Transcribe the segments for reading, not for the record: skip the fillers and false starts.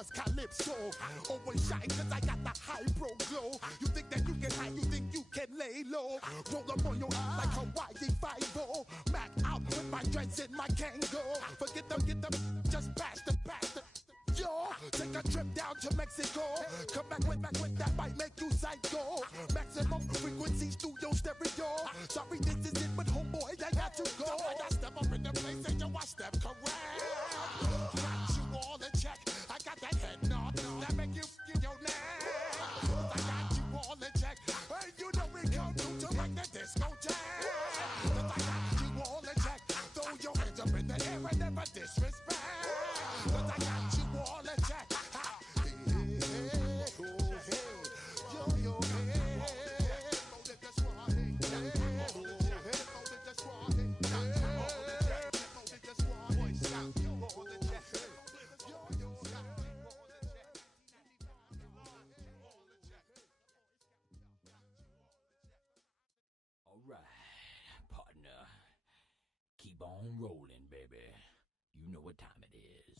was Calypso. Always shine cause I got the high pro glow. You think that you can hide, you think you can lay low. Roll up on your eye like Hawaii 5-0. Mac out with my dreads in my Kango. Forget them, get them, just pass the. Yo, take a trip down to Mexico. Come back with that might make you psycho. Maximum frequency studio stereo. Sorry, this is it, but homeboy, I got to go. I got step up in the place and yo, I step correct. Got you all in check. I got that head nod that make you feel your neck. I got you all in check. Hey, you know we come through to like the disco jack. I got you all in check. Throw your hands up in the air and never disrespect. Cause I got you all in check. Keep on rolling, baby. You know what time it is.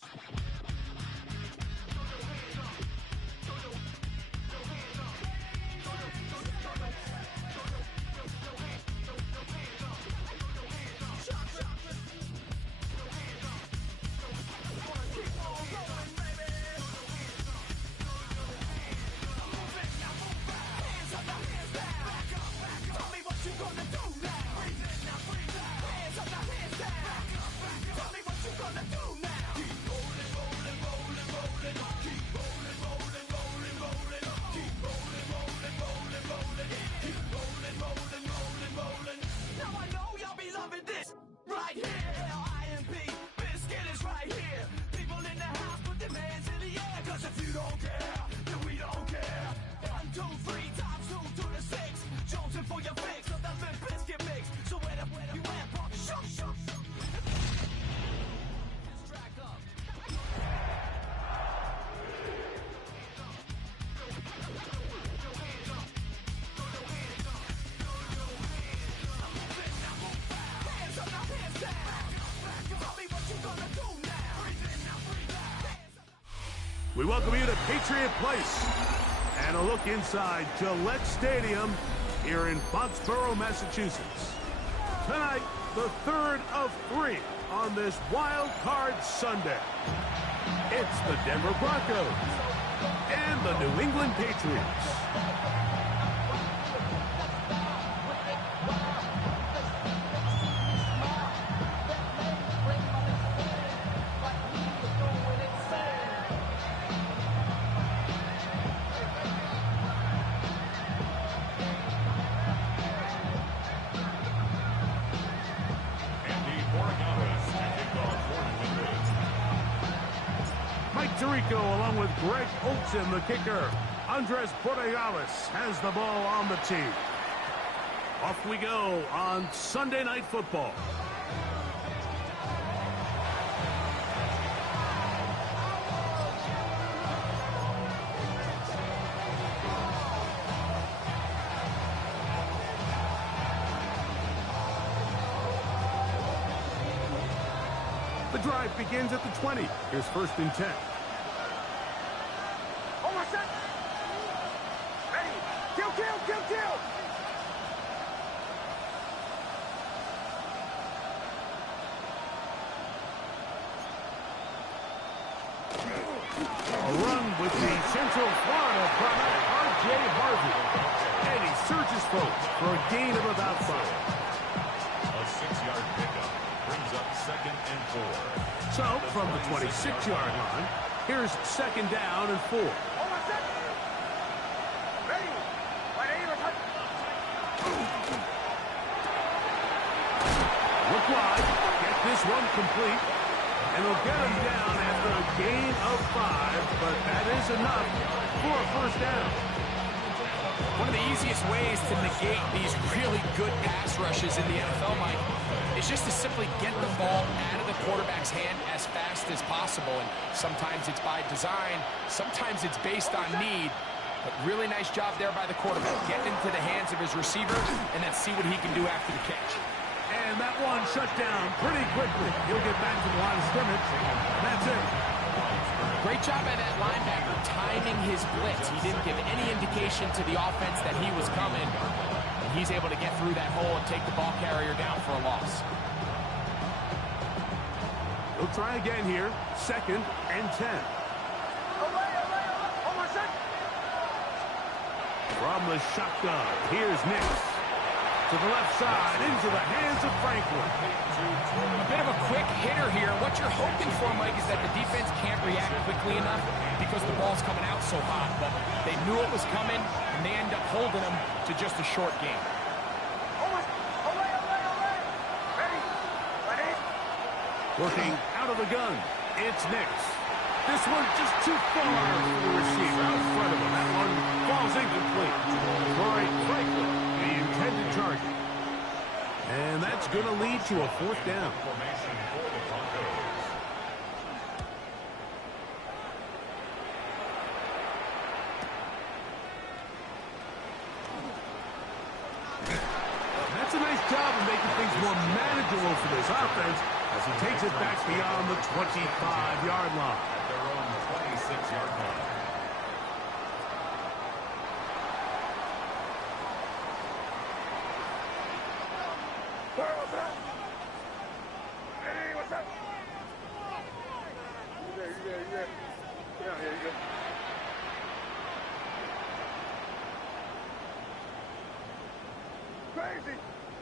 We welcome you to Patriot Place and a look inside Gillette Stadium here in Foxborough, Massachusetts. Tonight, the third of 3 on this Wild Card Sunday. It's the Denver Broncos and the New England Patriots. Tirico along with Greg Olsen, the kicker. Andres Borregales has the ball on the tee. Off we go on Sunday Night Football. The drive begins at the 20. Here's 1st and 10. A run with the Central Florida product, R.J. Harvey. And he surges folks for a gain of about 5. A 6-yard pickup brings up 2nd and 4. So, from the 26-yard line, here's 2nd down and 4. Look wide, get this one complete, and they'll get him down after a gain of 5, but that is enough for a 1st down. One of the easiest ways to negate these really good pass rushes in the NFL, Mike, is just to simply get the ball out of the quarterback's hand as fast as possible. And sometimes it's by design, sometimes it's based on need. But really nice job there by the quarterback, getting into the hands of his receiver and then see what he can do after the catch. And that one shut down pretty quickly. He'll get back to the line of scrimmage. And that's it. Great job by that linebacker timing his blitz. He didn't give any indication to the offense that he was coming. And he's able to get through that hole and take the ball carrier down for a loss. He'll try again here. 2nd and 10. From the shotgun, here's Nix. To the left side, into the hands of Franklin. A bit of a quick hitter here. What you're hoping for, Mike, is that the defense can't react quickly enough because the ball's coming out so hot. But they knew it was coming, and they end up holding them to just a short game. Working out of the gun, it's Nix. This one just too far for the receiver out in front of him. That one falls incomplete. Troy Franklin, the intended target. And that's going to lead to a 4th down. That's a nice job of making things more manageable for this offense as he takes it back beyond the 25-yard line. At their own 26-yard line.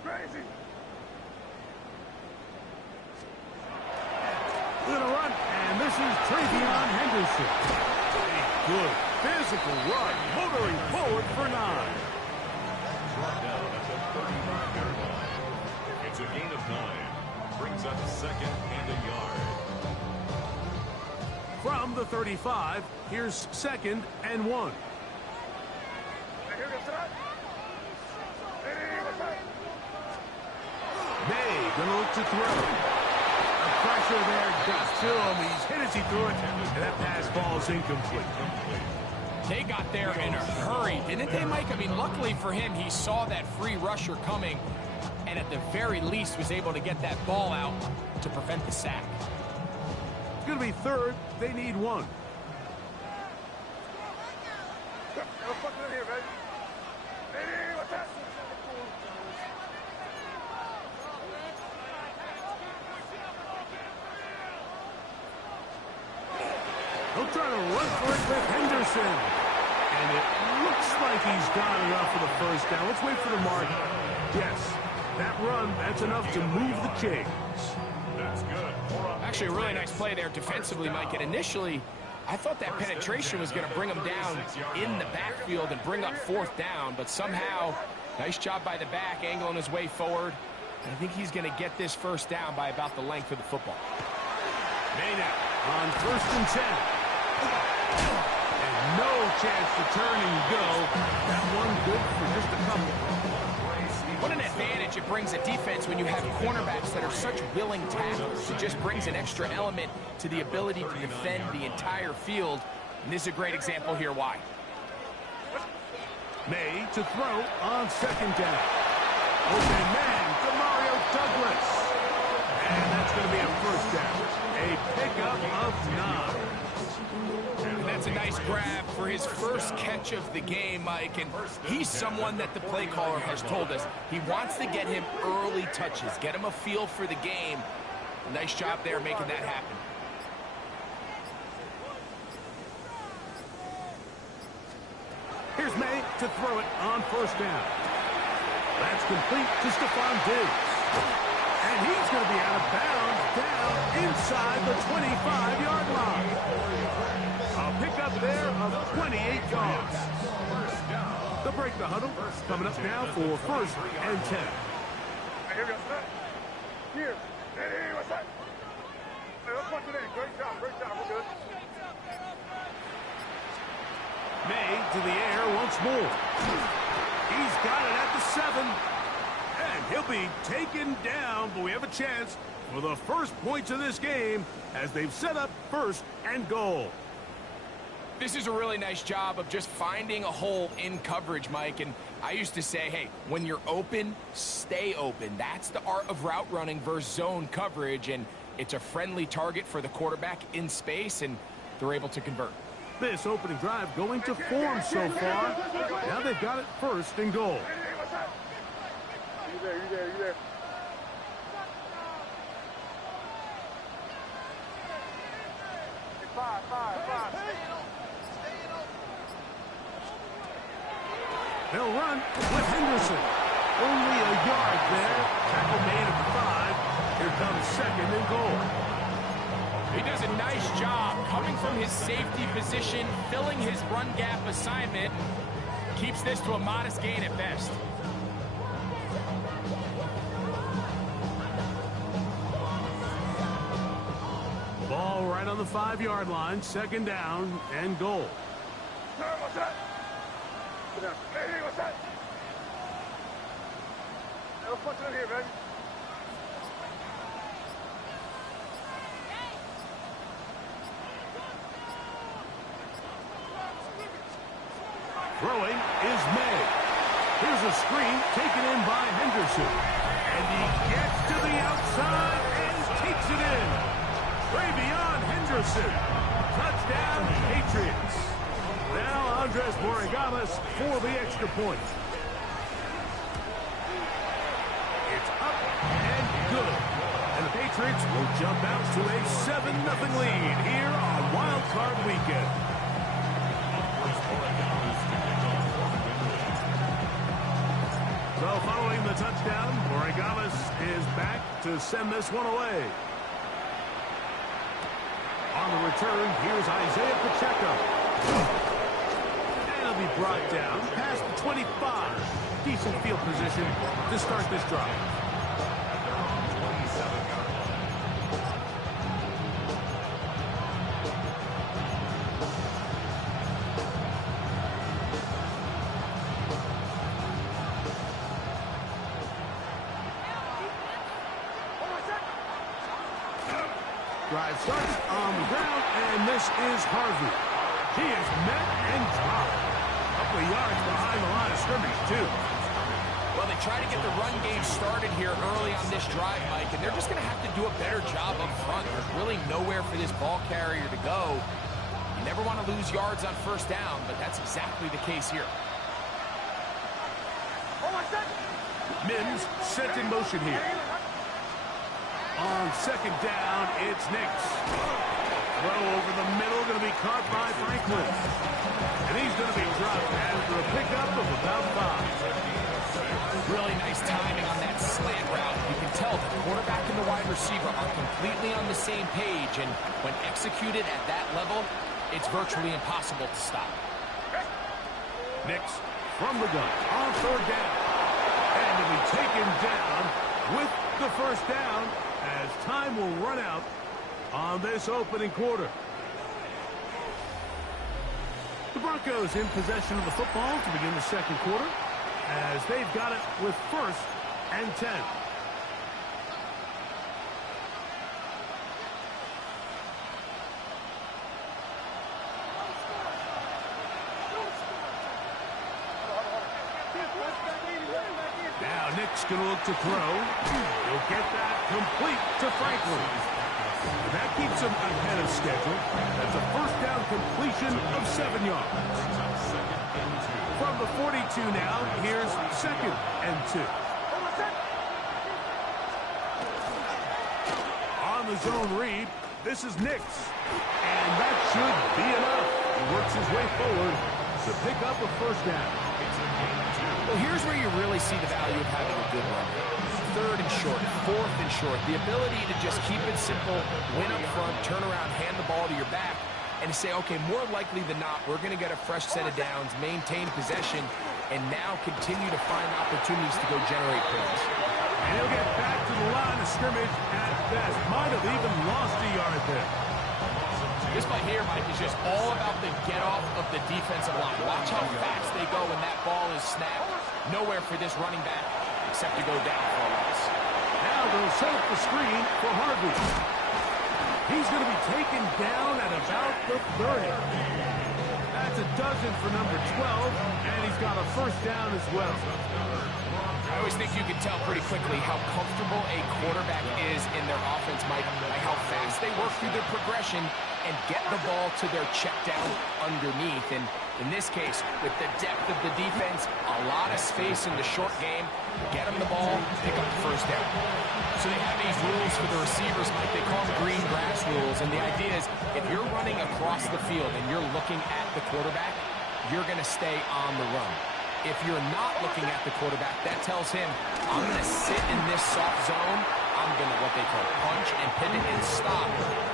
Crazy. We're going to run, and this is Travion Henderson. A good physical run, motoring forward for 9. Brought down at the 35-yard line. It's a gain of 9. Brings up 2nd and a yard. From the 35, here's 2nd and 1. May gonna look to throw. The pressure there got to him. He's hit as he threw it, and that pass falls incomplete. They got there in a hurry, didn't they, Mike? I mean, luckily for him, he saw that free rusher coming, and at the very least was able to get that ball out to prevent the sack. It's gonna be 3rd. They need 1. He'll try to run for it with Henderson. And it looks like he's got enough for the 1st down. Let's wait for the mark. Yes, that run, that's enough to move the chains. That's good. Actually, a really nice play there defensively, Mike. And initially, I thought that penetration was going to bring him down in the backfield and bring up 4th down. But somehow, nice job by the back, angling his way forward. And I think he's going to get this 1st down by about the length of the football. May now on 1st and 10. And no chance to turn and go. That one good for just a couple. What an advantage it brings a defense when you have cornerbacks that are such willing tacklers. It just brings an extra element to the ability to defend the entire field. And this is a great example here why. May to throw on 2nd down. Open man to Mario Douglas. And that's going to be a 1st down. A pickup of 9. And that's a nice grab for his first catch of the game, Mike. And he's someone that the play caller has told us he wants to get him early touches, get him a feel for the game. Nice job there making that happen. Here's May to throw it on 1st down. That's complete to Stephon Diggs. And he's going to be out of bounds down inside the 25-yard line. A pickup there of 28 yards. They'll break the huddle. Coming up now for 1st and 10. Here. Hey, what's that? Hey, let's punch it in. Great job. We're good. May to the air once more. He's got it at the 7. And he'll be taken down, but we have a chance for the first points of this game as they've set up 1st and goal. This is a really nice job of just finding a hole in coverage, Mike. And I used to say, hey, when you're open, stay open. That's the art of route running versus zone coverage. And It's a friendly target for the quarterback in space, and they're able to convert. This opening drive going to form so far. Now they've got it 1st and goal. You there. Five. They'll run with Henderson. Only a yard there. Tackle made at the 5. Here comes 2nd and goal. He does a nice job coming from his safety position, filling his run gap assignment. Keeps this to a modest gain at best. Ball right on the 5-yard line. 2nd down and goal. What's that? Hey, what's that? Hey, let's punch it in here, baby. Throwing is May. Here's a screen taken in by Henderson. And he gets to the outside and takes it in. Way beyond Henderson. Touchdown, Patriots. Now Andres Borregales for the extra point. It's up and good. And the Patriots will jump out to a 7-0 lead here on Wild Card Weekend. So following the touchdown, Borregales is back to send this one away. On the return, here's Isaiah Pacheco. And he'll be brought down past the 25. Decent field position to start this drive. Drive starts on the ground, and this is Harvey. He is met and dropped. A couple of yards behind the line of scrimmage, too. Well, they try to get the run game started here early on this drive, Mike, and they're just going to have to do a better job up front. There's really nowhere for this ball carrier to go. You never want to lose yards on 1st down, but that's exactly the case here. Mims set in motion here. On 2nd down, it's Nix. Throw over the middle, going to be caught by Franklin. And he's going to be dropped after a pickup of about 5. Really nice timing on that slant route. You can tell the quarterback and the wide receiver are completely on the same page, and when executed at that level, it's virtually impossible to stop. Nix from the gun on 3rd down. And he'll be taken down with the 1st down, as time will run out on this opening quarter. The Broncos in possession of the football to begin the 2nd quarter, as they've got it with 1st and 10. Now Nick's going to look to throw. He'll get that complete to Franklin. That keeps him ahead of schedule. That's a 1st down completion of 7 yards. From the 42 now, here's 2nd and 2. On the zone read, this is Nix. And that should be enough. He works his way forward to pick up a 1st down. Well, here's where you really see the value of having a good run. 3rd and short, 4th and short. The ability to just keep it simple, win up front, turn around, hand the ball to your back, and say, okay, more likely than not, we're going to get a fresh set of downs, maintain possession, and now continue to find opportunities to go generate points. And he'll get back to the line of scrimmage at best. Might have even lost a yard there. This play here, Mike, is just all about the get-off of the defensive line. Watch how fast they go when that ball is snapped. Nowhere for this running back except to go down for a loss. Now they'll set up the screen for Harvey. He's going to be taken down at about the 30. That's a dozen for number 12, and he's got a 1st down as well. I always think you can tell pretty quickly how comfortable a quarterback is in their offense, Mike, by how fast they work through their progression and get the ball to their check down underneath. And in this case, with the depth of the defense, a lot of space in the short game, get them the ball, pick up the first down. So they have these rules for the receivers, Mike. They call them green grass rules. And the idea is if you're running across the field and you're looking at the quarterback, you're going to stay on the run. If you're not looking at the quarterback, that tells him, I'm going to sit in this soft zone. I'm going to what they call punch and pivot and stop.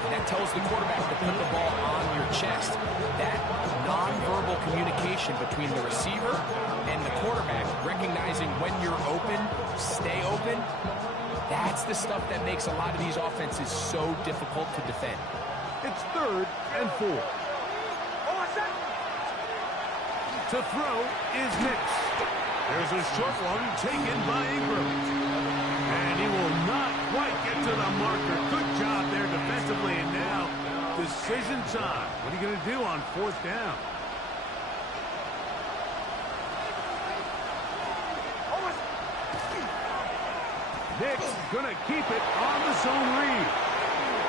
And that tells the quarterback to put the ball on your chest. That nonverbal communication between the receiver and the quarterback, recognizing when you're open, stay open, that's the stuff that makes a lot of these offenses so difficult to defend. It's 3rd and 4. To throw is Nix. There's a short one taken by Ingram. And he will not quite get to the marker. Good job there defensively. And now, decision time. What are you going to do on 4th down? Nix going to keep it on the zone read.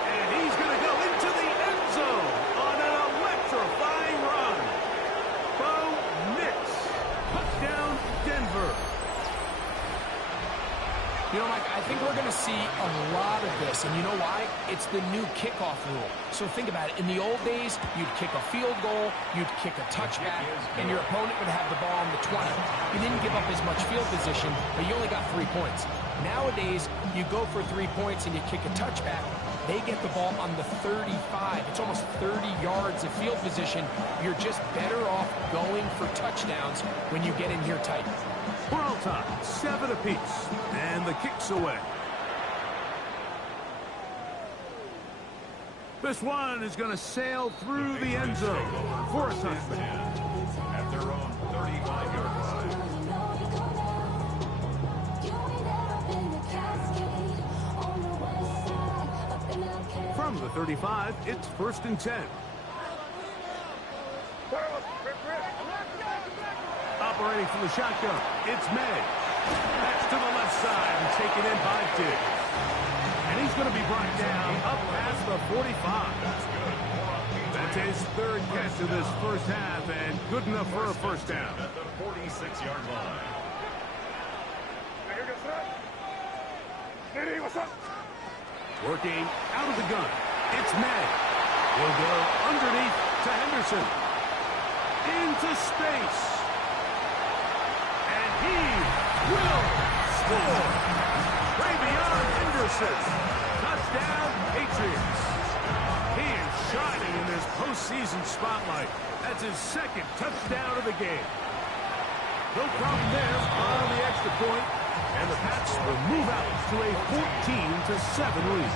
And he's going to go into the end zone on an electrifying run. Bo Nix. Touchdown, Denver. You know, Mike, I think we're going to see a lot of this, and you know why? It's the new kickoff rule. So think about it. In the old days, you'd kick a field goal, you'd kick a touchback, and your opponent would have the ball on the 20. You didn't give up as much field position, but you only got 3 points. Nowadays, you go for 3 points and you kick a touchback, they get the ball on the 35. It's almost 30 yards of field position. You're just better off going for touchdowns when you get in here tight. We're all tied, 7 apiece, and the kick's away. This one is going to sail through the end zone for a touchdown. At their own 35-yard line. From the 35, it's 1st and 10. Operating from the shotgun, it's May. That's to the left side and taken in by Dick. And he's going to be brought down up past the 45. That's his 3rd catch of this first half, and good enough for a first down. At the 46-yard line. Working out of the gun, it's May. He'll go underneath to Henderson. Into space. And he will score. Travion Henderson. Touchdown, Patriots. He is shining in this postseason spotlight. That's his 2nd touchdown of the game. No problem there on the extra point. And the Pats will move out to a 14-7 lead.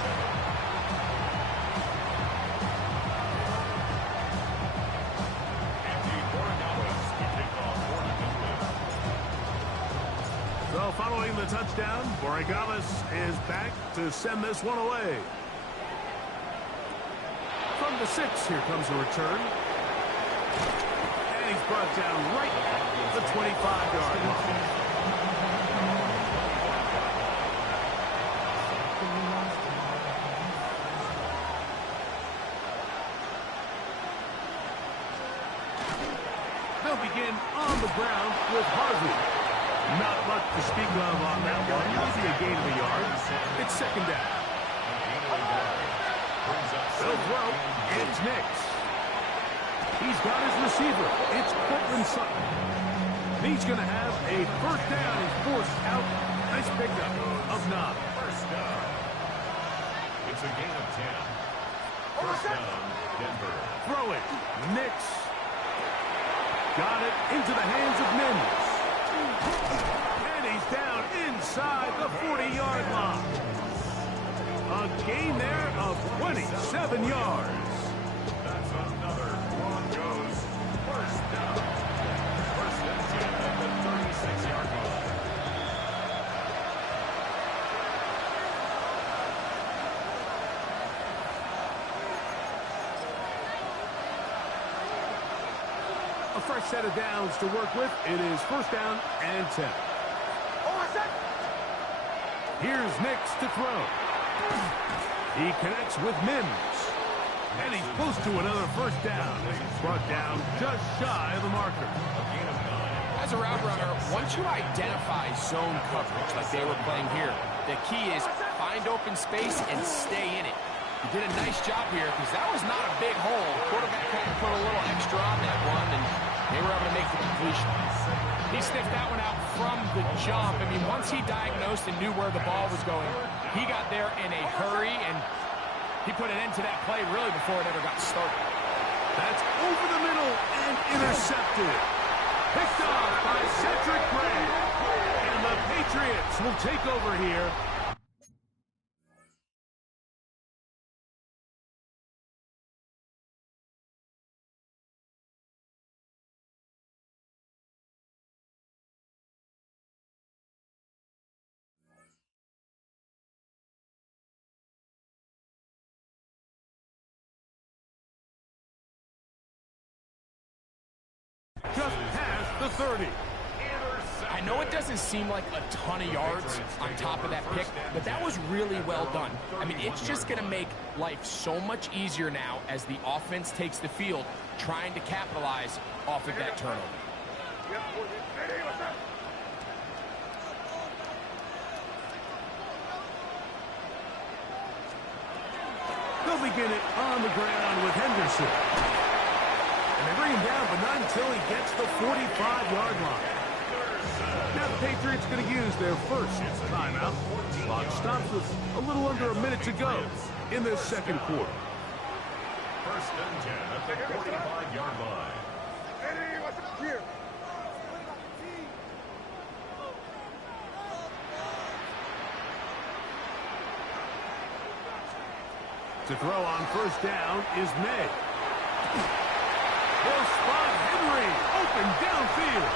So following the touchdown, Borregales is back to send this one away. From the 6, here comes a return. And he's brought down right at the 25-yard line. They'll begin on the ground with Harvey. Not much to speak of on that one. Maybe a gain of a yard. It's 2nd down. They'll throw. It's Nix. He's got his receiver. It's Cortland Sutton. He's going to have a 1st down. He's forced out. Nice pickup of 9. First down. It's a gain of 10. First down, Denver. Throw it. Nix. Got it into the hands of Mims. And he's down inside the 40-yard line. A gain there of 27 yards. That's another Broncos first down. First and 10 at the 36-yard line. A fresh set of downs to work with. It is 1st down and 10. Here's Nix to throw. He connects with Mims. And he's close to another first down. He's brought down just shy of the marker. As a route runner, once you identify zone coverage like they were playing here, the key is find open space and stay in it. He did a nice job here because that was not a big hole. Quarterback had to put a little extra on that run, and they were able to make the completion. He sniffed that one out from the jump. I mean, once he diagnosed and knew where the ball was going, he got there in a hurry, and he put an end to that play really before it ever got started. That's over the middle and intercepted. Picked off by Cedric Gray. And the Patriots will take over here. Just past the 30. I know it doesn't seem like a ton of yards on top of that pick, but that was really well done. I mean, it's just going to make life so much easier now as the offense takes the field, trying to capitalize off of that turnover. They'll begin it on the ground with Henderson. And they bring him down, but not until he gets the 45-yard line. Now the Patriots going to use their first timeout. Clock stops with a little under a minute to go in this second quarter. First and 10 at the 45-yard line. Here. To throw on first down is May. He'll spot Henry open downfield.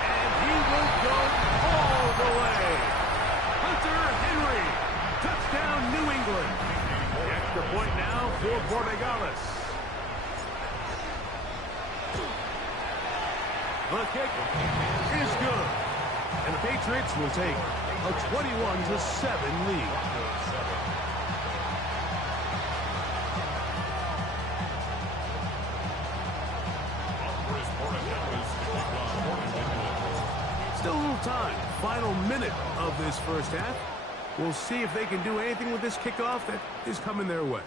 And he will go all the way. Hunter Henry. Touchdown, New England. The extra point now for Borregales. The kick is good. And the Patriots will take a 21-7 lead. Still a little time. Final minute of this first half. We'll see if they can do anything with this kickoff that is coming their way.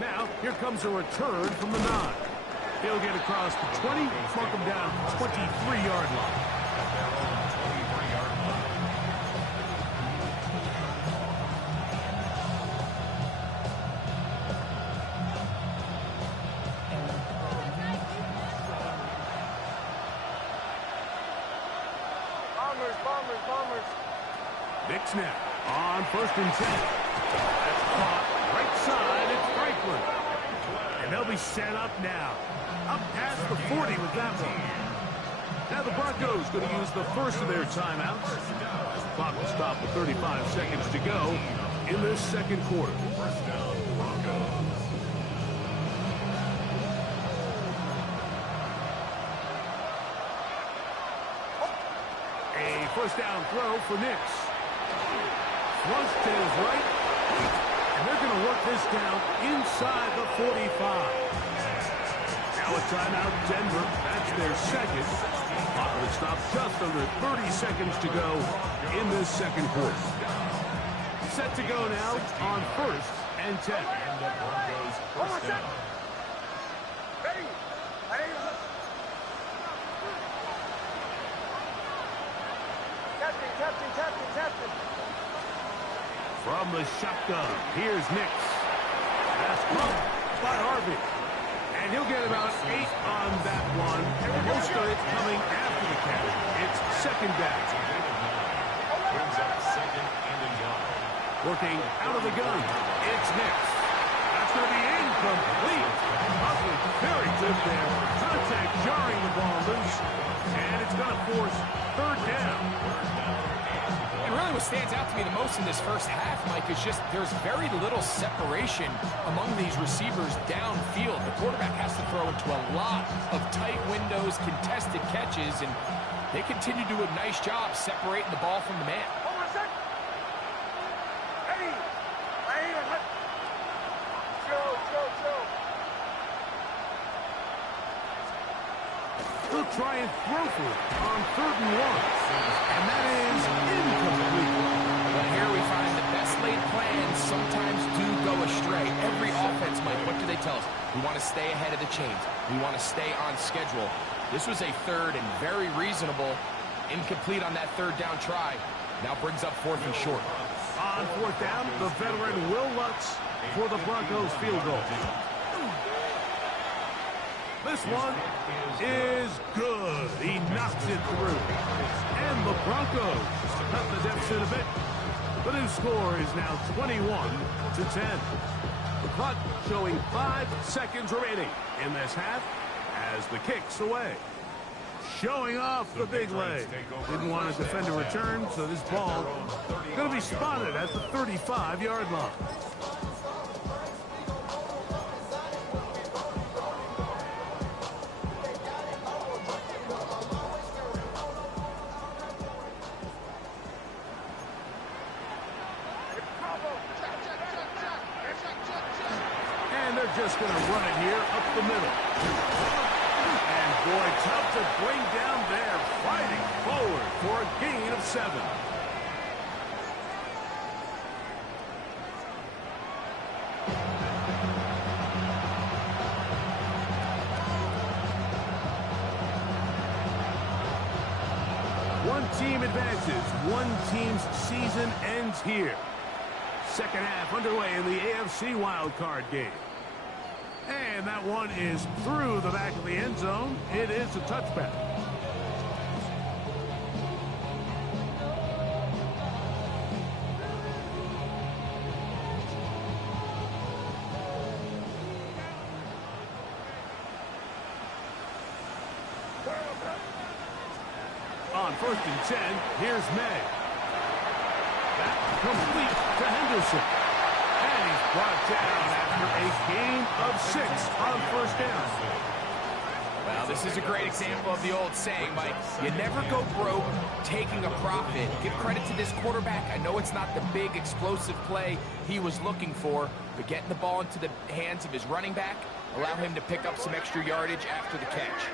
Now, here comes a return from the 9. He'll get across the 20, mark him down 23-yard line. Bombers. Nix now on first and 10. That's caught right side. It's Franklin. And they'll be set up now. Up past the 40 with that one. Now the Broncos going to use the first of their timeouts. Clock will stop with 35 seconds to go in this second quarter. First down, Broncos. First down throw for Nix. Flush to his right. And they're going to work this down inside the 45. Now a timeout, Denver. That's their second. Clock will stop just under 30 seconds to go in this second quarter. Set to go now on first and 10. And the Broncos first down. Ready. Captain. From the shotgun, here's Nix. That's blocked by Harvey. And he'll get about 8 on that one. Most of it coming after the catch. It's second down. Brings up second and a yard. Working out of the gun, it's Nix. That's going to be incomplete. Buckley very good there. Contact jarring the ball loose. And it's going to force third down. And really what stands out to me the most in this first half, Mike, is just there's very little separation among these receivers downfield. The quarterback has to throw into a lot of tight windows, contested catches, and they continue to do a nice job separating the ball from the man. He'll try and throw for it on 3rd and 1. And that is incomplete. Well, here we find the best laid plans sometimes do go astray. Every offense, Mike, what do they tell us? We want to stay ahead of the chains. We want to stay on schedule. This was a 3rd and very reasonable. Incomplete on that 3rd down try. Now brings up 4th and short. On 4th down, the veteran Will Lutz for the Broncos field goal. This one is good. He knocks it through. And the Broncos cut the deficit a bit. The new score is now 21-10. The clock showing 5 seconds remaining in this half as the kick's away. Showing off the big leg. Didn't want to defend a return, so this ball going to be spotted at the 35-yard line. Just going to run it here up the middle. And boy, tough to bring down there, fighting forward for a gain of 7. One team advances. One team's season ends here. Second half underway in the AFC wildcard game. And that one is through the back of the end zone. It is a touchback. On 1st and 10, here's May. That complete to Henderson. And he's brought down after a gain of 6 on 1st down. Well, this is a great example of the old saying, Mike. You never go broke taking a profit. Give credit to this quarterback. I know it's not the big explosive play he was looking for, but getting the ball into the hands of his running back, allow him to pick up some extra yardage after the catch.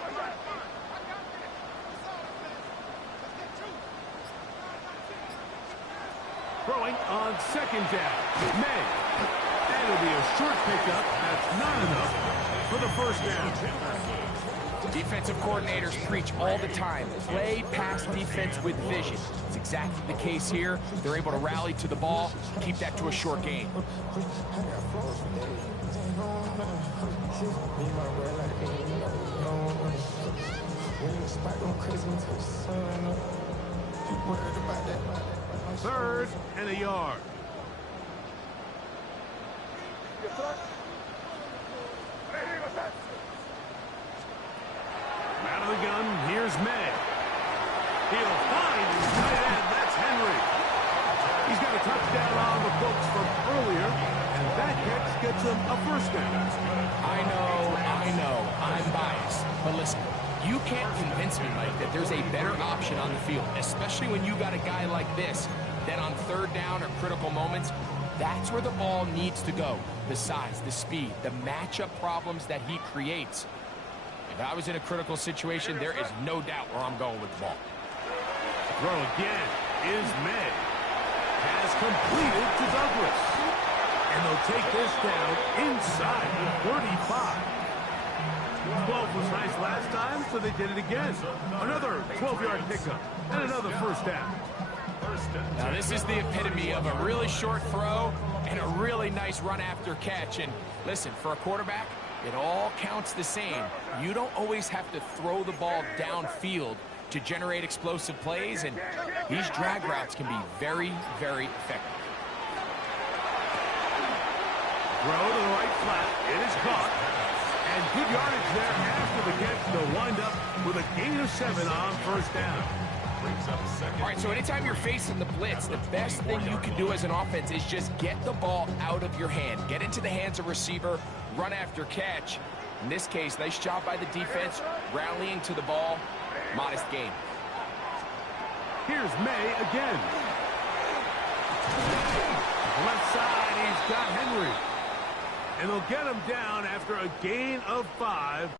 Throwing on 2nd down, May. And it'll be a short pickup. That's not enough for the 1st down. Defensive coordinators preach all the time. Play pass defense with vision. It's exactly the case here. They're able to rally to the ball, keep that to a short gain. Third and a yard. Out of the gun, here's May. He'll find his tight end. That's Henry. He's got a touchdown on the books from earlier, and that catch gets him a 1st down. I know, I'm biased. But listen, you can't convince me, Mike, that there's a better option on the field, especially when you got a guy like this, that on 3rd down or critical moments, that's where the ball needs to go. The size, the speed, the matchup problems that he creates. If I was in a critical situation, there is no doubt where I'm going with the ball. Throw again is May. Has completed to Douglas. And they'll take this down inside the 35. 12 was nice last time, so they did it again. Another 12-yard pickup and another 1st down. Now this is the epitome of a really short throw and a really nice run after catch. And listen, for a quarterback, it all counts the same. You don't always have to throw the ball downfield to generate explosive plays, and these drag routes can be very, very effective. Throw to the right flat. It is caught. And good yardage there after the catch. They'll wind up with a gain of 7 on 1st down. Brings up second. All right, so anytime you're facing the blitz, the best thing you can do as an offense is just get the ball out of your hand. Get into the hands of receiver, run after catch. In this case, nice job by the defense, rallying to the ball. Modest gain. Here's May again. Left side, he's got Henry. And they'll get him down after a gain of 5.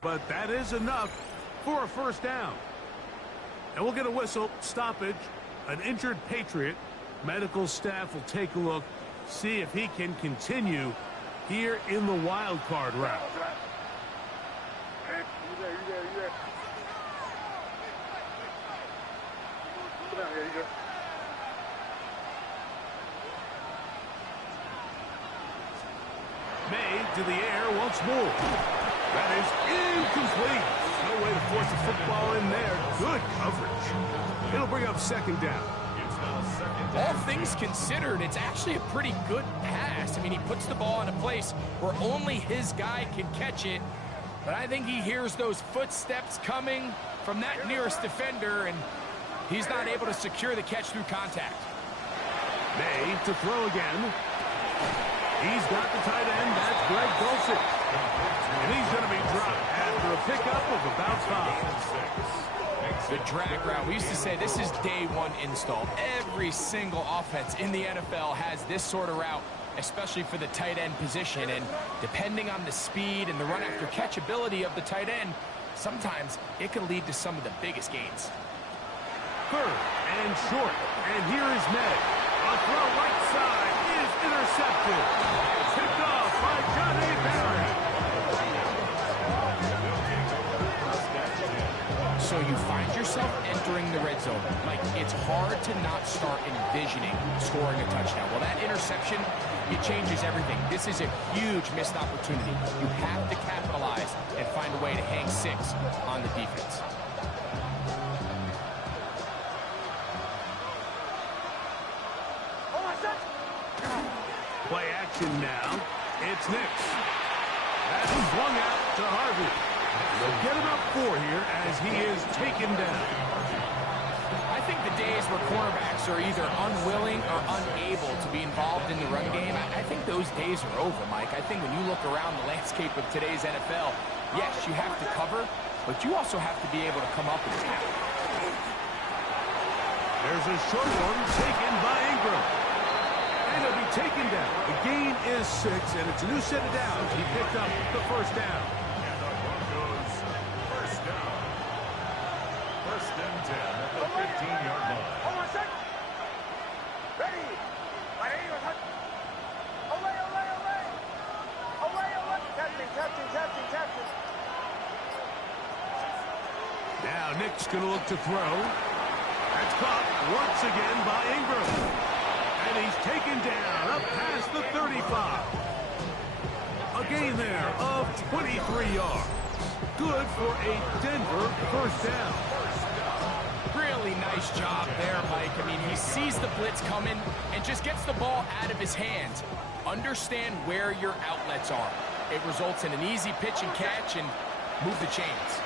But that is enough for a first down. And we'll get a whistle, stoppage, an injured Patriot. Medical staff will take a look, see if he can continue here in the wild card round. You there. Come down here, you go. May to the air once more. That is incomplete. No way to force a football in there. Good coverage. It'll bring up second down. All things considered, it's actually a pretty good pass. I mean, he puts the ball in a place where only his guy can catch it. But I think he hears those footsteps coming from that nearest defender, and he's not able to secure the catch through contact. May to throw again. He's got the tight end. That's Greg Dulcich. And he's going to be dropped after a pickup of about 5. The drag route. We used to say this is day one install. Every single offense in the NFL has this sort of route, especially for the tight end position. And depending on the speed and the run after catch ability of the tight end, sometimes it can lead to some of the biggest gains. Third and short. And here is May. A throw right side is intercepted. Picked off by Johnny Barrett. So you find yourself entering the red zone. Like, it's hard to not start envisioning scoring a touchdown. Well, that interception, it changes everything. This is a huge missed opportunity. You have to capitalize and find a way to hang 6 on the defense. Play action now. It's Nix. That's swung out to Harvey. They'll get him up 4 here as he is taken down. I think the days where quarterbacks are either unwilling or unable to be involved in the run game, I think those days are over, Mike. I think when you look around the landscape of today's NFL, yes, you have to cover, but you also have to be able to come up and tackle. There's a short one taken by Ingram. And he'll be taken down. The gain is 6, and it's a new set of downs. He picked up the first down. And the Broncos first down. First and 10 at the 15-yard line. Hold on a sec. Ready. Ready. Away. Captain. Now Nick's going to look to throw. That's caught once again by Ingram. And he's taken down up past the 35. A gain there of 23 yards. Good for a Denver first down. Really nice job there, Mike. I mean, he sees the blitz coming and just gets the ball out of his hands. Understand where your outlets are. It results in an easy pitch and catch and move the chains.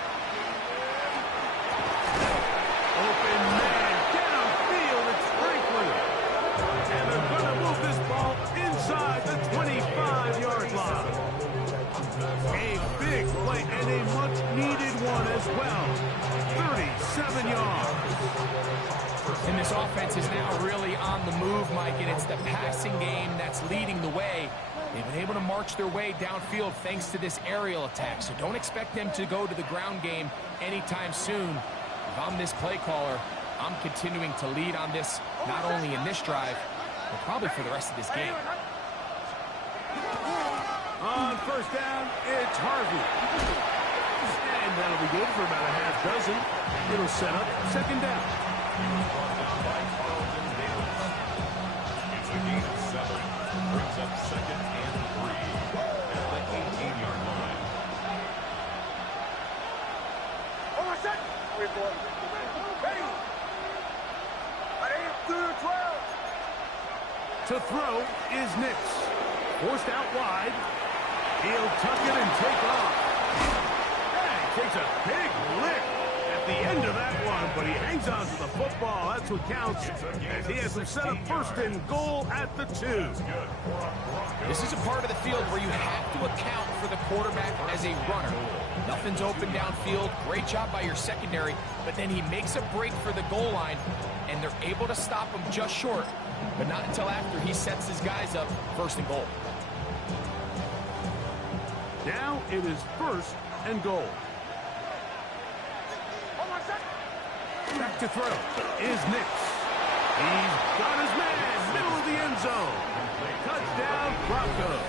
Open man downfield. It's Franklin. And they're going to move this ball inside the 25-yard line. A big play and a much-needed one as well. 37 yards. And this offense is now really on the move, Mike, and it's the passing game that's leading the way. They've been able to march their way downfield thanks to this aerial attack, so don't expect them to go to the ground game anytime soon. If I'm this play caller, I'm continuing to lead on this, not only in this drive, but probably for the rest of this game. On first down, it's Harvey. And that'll be good for about a half dozen. It'll set up second down. It's a gain of 7. Brings up second and 3 at the 18-yard line. Wait for it. Ready? Ready? 2-12. To throw is Nix. Forced out wide. He'll tuck it and take off. Yeah, he takes a big lick at the end of that one, but he hangs on to the football. That's what counts, as he has him set up first and goal at the 2. This is a part of the field where you have to account for the quarterback as a runner. Nothing's open downfield. Great job by your secondary, but then he makes a break for the goal line, and they're able to stop him just short, but not until after he sets his guys up first and goal. Now it is first and goal. Back to throw is Nix. He's got his man, middle of the end zone. Touchdown, Broncos.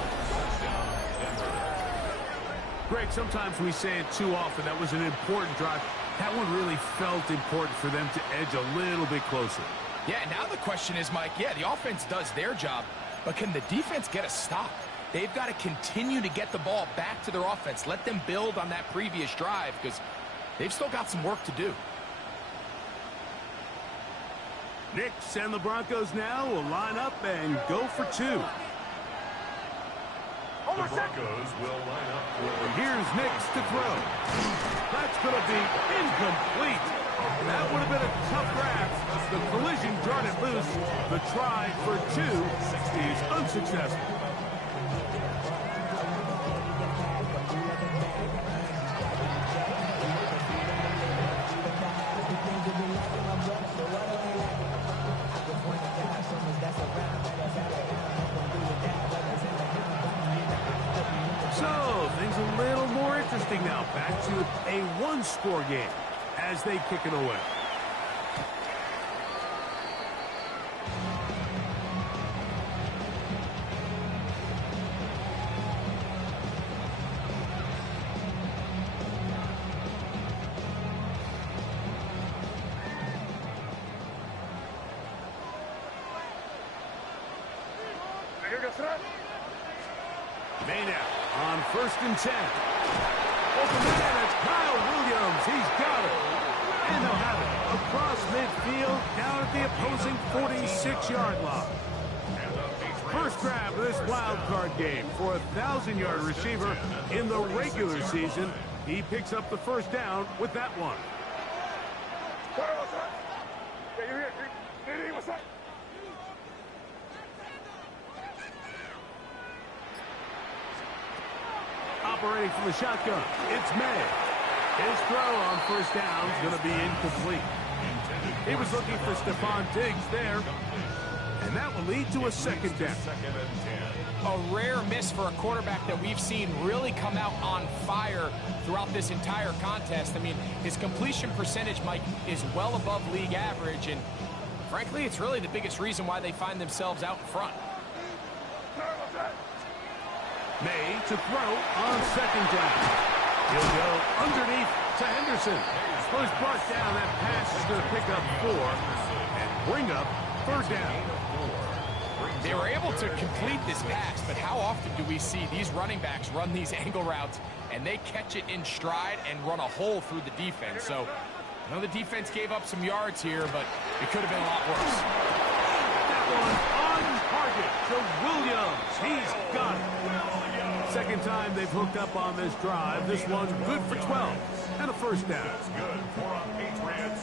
Greg, sometimes we say it too often. That was an important drive. That one really felt important for them to edge a little bit closer. Yeah, now the question is, Mike, yeah, the offense does their job, but can the defense get a stop? They've got to continue to get the ball back to their offense. Let them build on that previous drive, because they've still got some work to do. Nix and the Broncos now will line up and go for 2. The Broncos will line up for... Here's Nix to throw. That's going to be incomplete. That would have been a tough grab. The collision jarred it loose. The try for 2 is unsuccessful. So, things a little more interesting now. Back to a one-score game as they kick it away. Maynard on 1st and 10. Open man, it's Kyle Williams. He's got it. And they'll have it across midfield down at the opposing 46-yard line. First grab of this wild card game for a 1,000-yard receiver in the regular season. He picks up the first down with that one. Yeah, you're here. What's up? Operating from the shotgun, it's May. His throw on first down is going to be incomplete. He was looking for Stephon Diggs there, and that will lead to a second down. A rare miss for a quarterback that we've seen really come out on fire throughout this entire contest. I mean, his completion percentage, Mike, is well above league average, and frankly, it's really the biggest reason why they find themselves out in front. May to throw on second down. He'll go underneath to Henderson. Well, he's brought down. That pass is going to pick up 4 and bring up third down. They were able to complete this pass, but how often do we see these running backs run these angle routes and they catch it in stride and run a hole through the defense? So, I know the defense gave up some yards here, but it could have been a lot worse. That one on target to Williams. He's got it. Second time they've hooked up on this drive. This one good for 12 and a first down.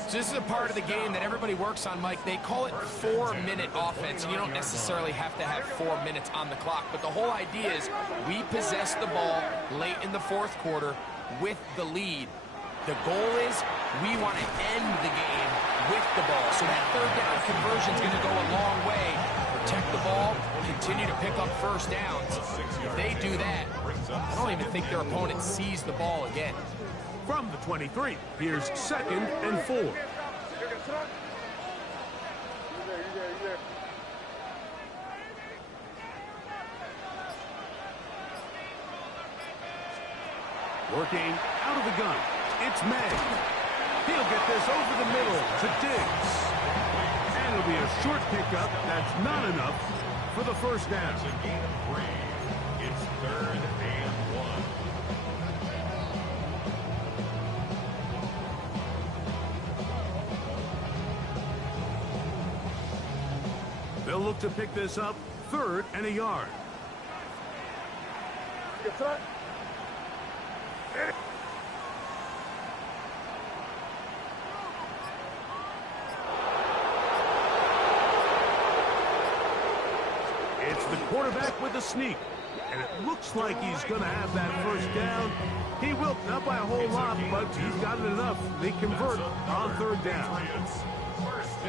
So this is a part of the game that everybody works on, Mike. They call it 4-minute offense. You don't necessarily have to have 4 minutes on the clock, but the whole idea is we possess the ball late in the fourth quarter with the lead. The goal is we want to end the game with the ball. So that third down conversion is going to go a long way. Protect the ball, continue to pick up first downs. If they do that, I don't even think their opponent sees the ball again. From the 23, here's second and 4. Working out of the gun, it's May. He'll get this over the middle to Diggs. And it'll be a short pickup. That's not enough for the first down. It's a gain of 3. It's 3rd and 1. They'll look to pick this up 3rd and a yard. It's the quarterback with the sneak. And it looks like he's going to have that first down. He will, not by a whole lot, but he's got it enough. They convert on 3rd down.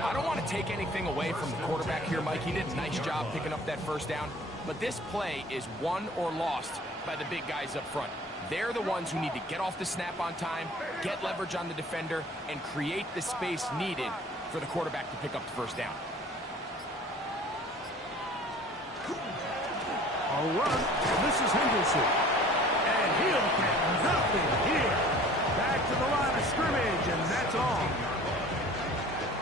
I don't want to take anything away from the quarterback here, Mike. He did a nice job picking up that first down. But this play is won or lost by the big guys up front. They're the ones who need to get off the snap on time, get leverage on the defender, and create the space needed for the quarterback to pick up the first down. A run, this is Henderson. And he'll get nothing here. Back to the line of scrimmage, and that's all.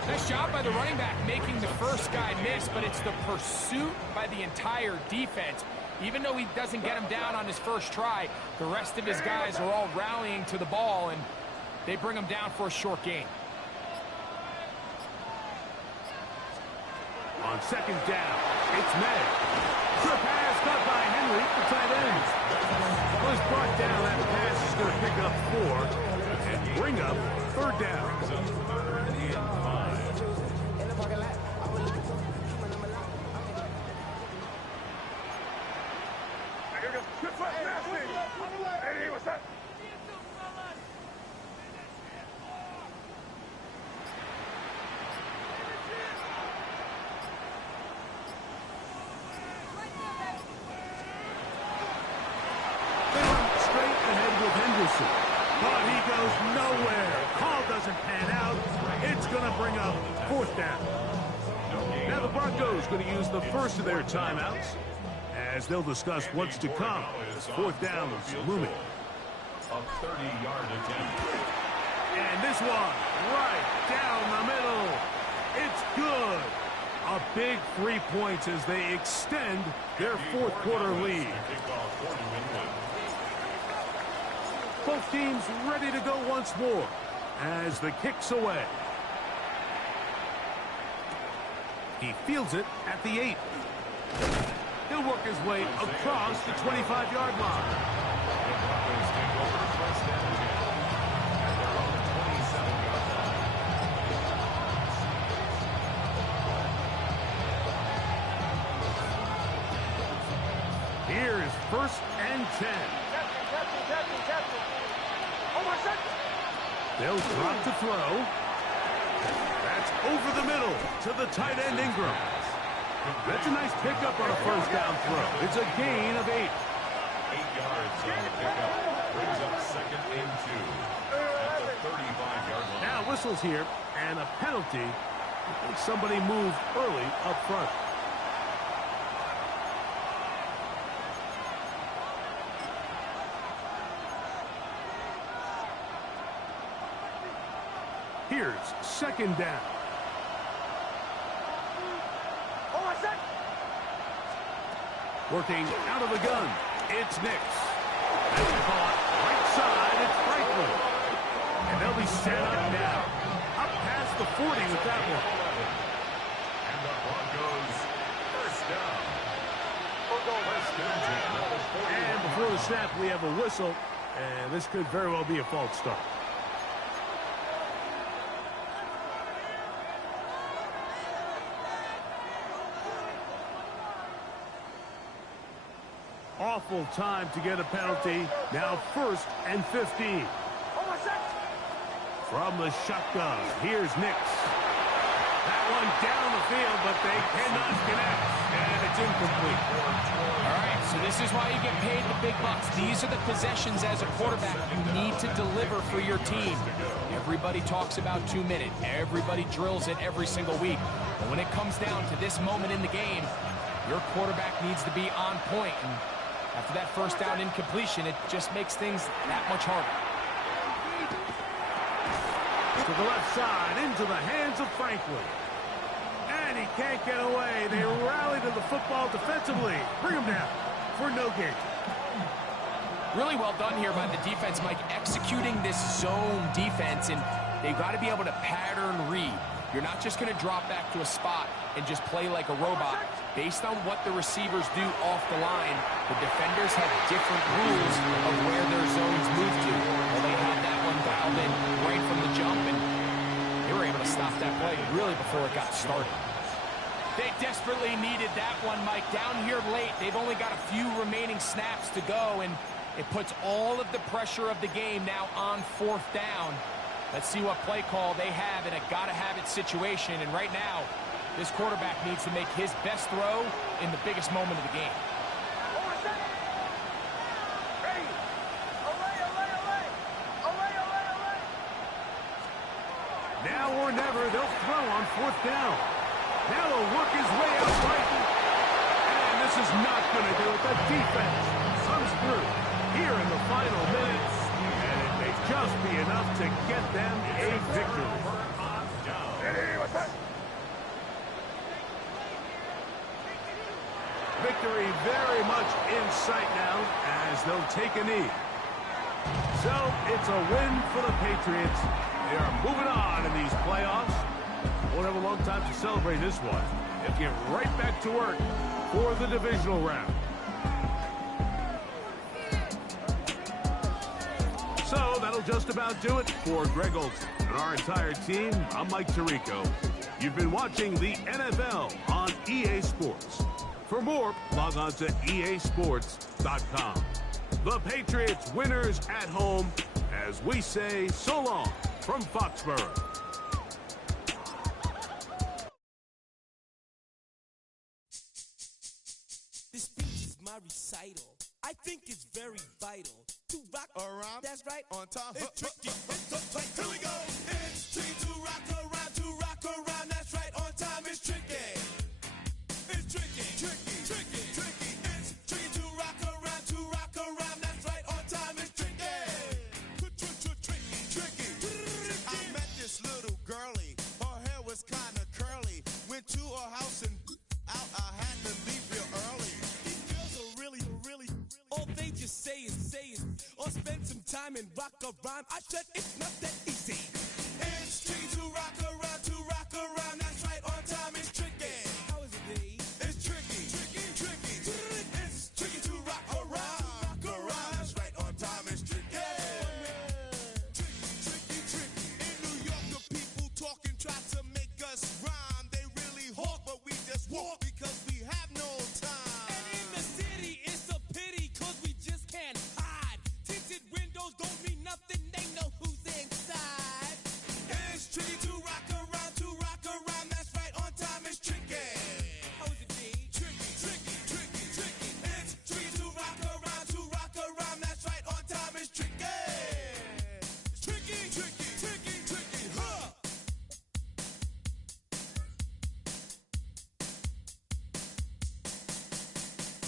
Nice job by the running back making the first guy miss, but it's the pursuit by the entire defense. Even though he doesn't get him down on his first try, the rest of his guys are all rallying to the ball, and they bring him down for a short gain. On 2nd down, it's May. Good pass caught by Henry, the tight end. Was brought down. That pass is going to pick up 4 and bring up 3rd down. Hey, what's that? They run straight ahead with Henderson. But he goes nowhere. Call doesn't pan out. It's going to bring up 4th down. Now the Broncos going to use the first of their timeouts as they'll discuss what's to come. This 4th down is looming. A 30-yard attempt. And this one right down the middle. It's good. A big 3 points as they extend their 4th quarter lead. Both teams ready to go once more as the kick's away. He fields it at the 8. He'll work his way across the 25-yard line. The Broncos take over first down at their own 27-yard line. Here is 1st and 10. They'll drop to throw. That's over the middle to the tight end Ingram. That's a nice pickup on a first down throw. It's a gain of 8. 8 yards on the pickup. Brings up 2nd and 2 at the 35-yard line. Now whistles here and a penalty. Somebody moved early up front. Here's 2nd down. Working out of the gun, it's Nix. As they call it, right side, it's Franklin. And they'll be set up now. Up past the 40 with that one. And the Broncos first down. First and 10 at the 40. And before the snap, we have a whistle. And this could very well be a false start. Awful time to get a penalty. Now 1st and 15. From the shotgun, here's Nix. That one down the field, but they cannot connect. And it's incomplete. All right, so this is why you get paid the big bucks. These are the possessions as a quarterback you need to deliver for your team. Everybody talks about 2 minutes. Everybody drills it every single week. But when it comes down to this moment in the game, your quarterback needs to be on point. And after that first down incompletion, it just makes things that much harder. To the left side, into the hands of Franklin. And he can't get away. They rally to the football defensively. Bring him down for no gain. Really well done here by the defense, Mike, executing this zone defense, and they've got to be able to pattern read. You're not just going to drop back to a spot and just play like a robot. Based on what the receivers do off the line, the defenders have different rules of where their zones move to. Well, they had that one dialed in right from the jump, and they were able to stop that play really before it got started. They desperately needed that one, Mike. Down here late, they've only got a few remaining snaps to go, and it puts all of the pressure of the game now on 4th down. Let's see what play call they have in a gotta-have-it situation. And right now, this quarterback needs to make his best throw in the biggest moment of the game. Now or never, they'll throw on 4th down. Now he'll work his way out right. And this is not going to do it. The defense comes through here in the final minutes. And it may just be enough to get them a victory. Victory very much in sight now as they'll take a knee. So it's a win for the Patriots. They are moving on in these playoffs. Won't have a long time to celebrate this one. They'll get right back to work for the divisional round. So that'll just about do it for Greg Olsen and our entire team. I'm Mike Tirico. You've been watching the NFL on EA Sports. For more, log on to easports.com. The Patriots winners at home as we say so long from Foxborough. This speech is my recital. I think it's very vital to rock around. That's right. On time. It's tricky. It's uptight. Here we go. It's tricky to rock around. To rock around. That's right. On time. It's tricky. It's tricky. Tricky. Tricky. Tricky. It's tricky to rock around. To rock around. That's right. On time. It's tricky. Tricky. Tricky. I met this little girlie. Her hair was kind of curly. Went to her house and out. I had to leave real early. These girls are really, all they just say is, or spend some time and rock a rhyme. I said it's not that easy.